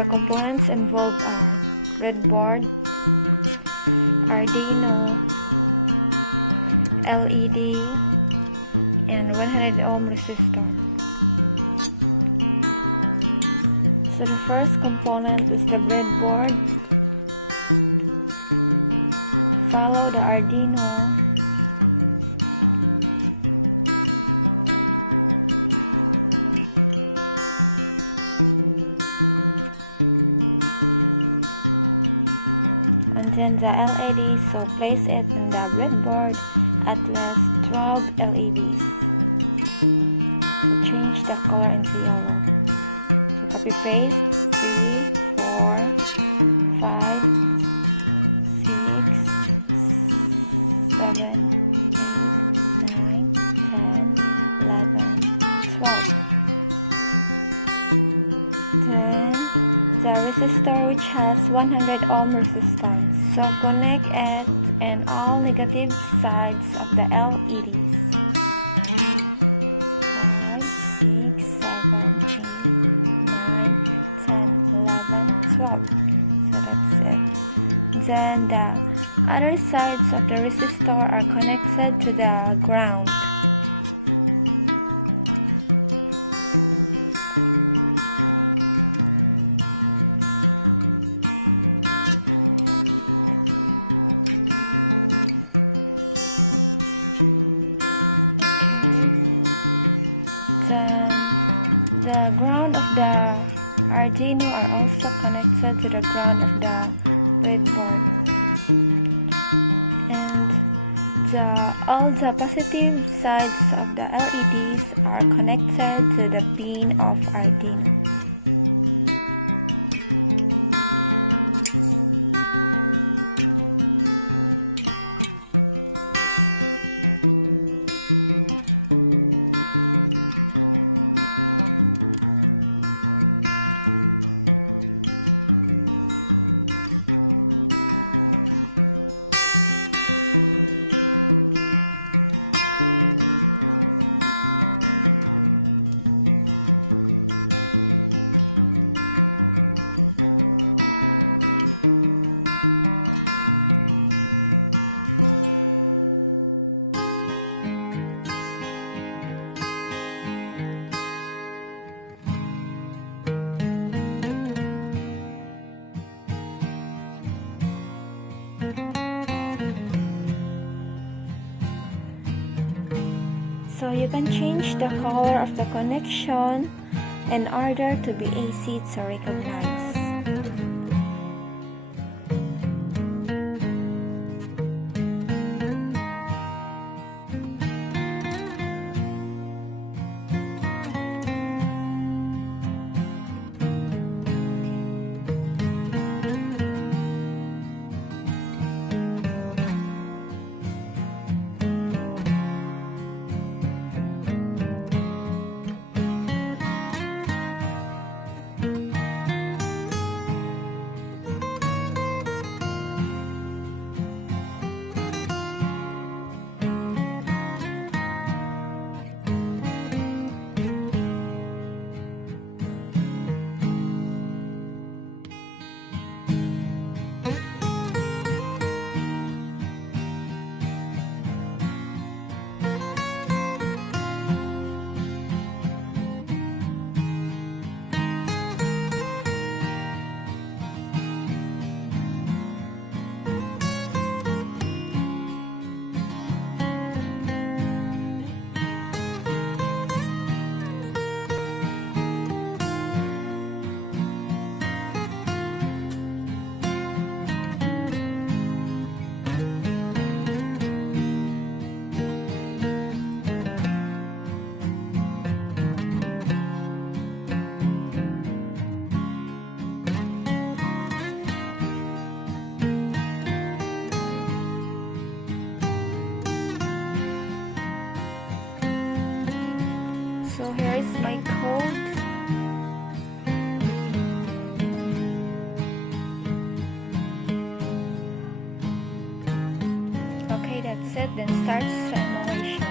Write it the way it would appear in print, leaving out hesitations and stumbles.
the components involved are breadboard, ARDUINO, LED, and 100 ohm resistor. So the first component is the breadboard. Follow the ARDUINO. And then the LED, so place it in the breadboard at least 12 LEDs. So change the color into yellow. So copy paste 3, 4, 5, 6, 7, 8, 9, 10, 11, 12. Then the resistor, which has 100 ohm resistance. So connect it in all negative sides of the LEDs. 5, 6, 7, 8, 9, 10, 11, 12. So that's it. Then the other sides of the resistor are connected to the ground. Then the ground of the ARDUINO are also connected to the ground of the breadboard. And all the positive sides of the LEDs are connected to the pin of ARDUINO. So you can change the color of the connection in order to be easy to recognize. So here is my code. Okay, that's it. Then start simulation.